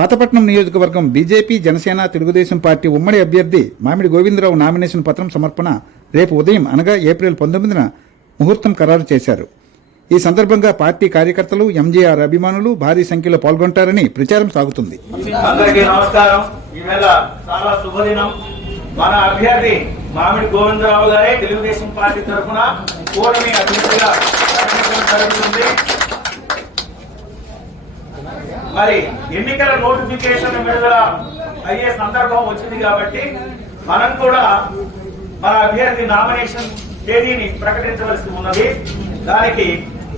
పాతపట్నం నియోజకవర్గం BJP Janasena Telugu Desam party ఉమ్మడి అభ్యర్థి మామిడి గోవిందరావు నామినేషన్ పత్రం సమర్పణ రేపు ఉదయం అనగా ఏప్రిల్ పంతొమ్మిదిన ముహూర్తం ఖరారు చేశారు. ఈ సందర్భంగా పార్టీ కార్యకర్తలు ఎంజీఆర్ అభిమానులు భారీ సంఖ్యలో పాల్గొంటారని ప్రచారం సాగుతుంది. అందరికీ నమస్కారం. చాలా శుభదినం. మన అభ్యర్థి మామిడి గోవిందరావు గారే తెలుగుదేశం పార్టీ తరఫున కూటమి అభ్యర్థిగా మరి ఎన్నికల నోటిఫికేషన్ విడుదల అయ్యే సందర్భం వచ్చింది కాబట్టి మనం కూడా మన అభ్యర్థి నామినేషన్ తేదీని ప్రకటించవలసి ఉన్నది. దానికి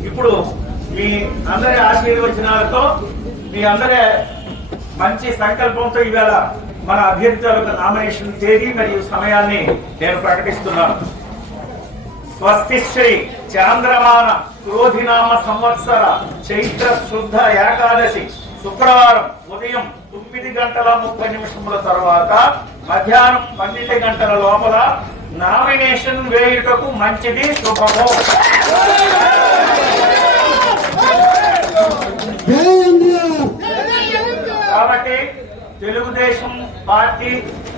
ఇప్పుడు మీ అందరి ఆశీర్వచనాలతో మీ అందరి మంచి సంకల్పంతో ఇవాళ మన అభ్యర్థుల యొక్క నామినేషన్ తేదీ మరియు సమయాన్ని నేను ప్రకటిస్తున్నాను. స్వస్తిశ్రీ చాంద్రమాన క్రోధినామ సంవత్సర చైత్ర శుద్ధ ఏకాదశి శుక్రవారం ఉదయం తొమ్మిది గంటల ముప్పై నిమిషముల తర్వాత మధ్యాహ్నం పన్నెండు గంటల లోపల నామినేషన్ వేయుటకు మంచిది శుభము. కాబట్టి తెలుగుదేశం పార్టీ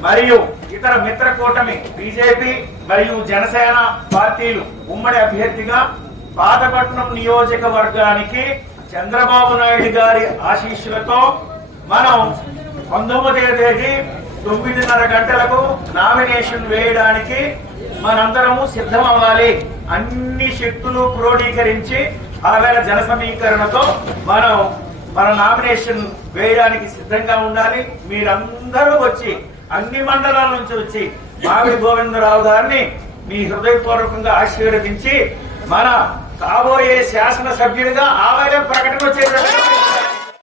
మరియు ఇతర మిత్ర కూటమి బీజేపీ మరియు జనసేన పార్టీలు ఉమ్మడి అభ్యర్థిగా పాతపట్నం నియోజకవర్గానికి చంద్రబాబు నాయుడు గారి ఆశీస్సులతో మనం పంతొమ్మిదవ తేదీ తొమ్మిదిన్నర గంటలకు నామినేషన్ వేయడానికి మనందరము సిద్ధం అవ్వాలి అన్ని శక్తులు క్రోడీకరించి ఆవేళ జన సమీకరణతో మనం మన నామినేషన్ వేయడానికి సిద్ధంగా ఉండాలి. మీరందరూ వచ్చి అన్ని మండలాల నుంచి వచ్చి మామిడి గోవిందరావు గారిని మీ హృదయపూర్వకంగా ఆశీర్వదించి మన కాబోయే శాసన సభ్యుడిగా ప్రకటన వచ్చేటట్టు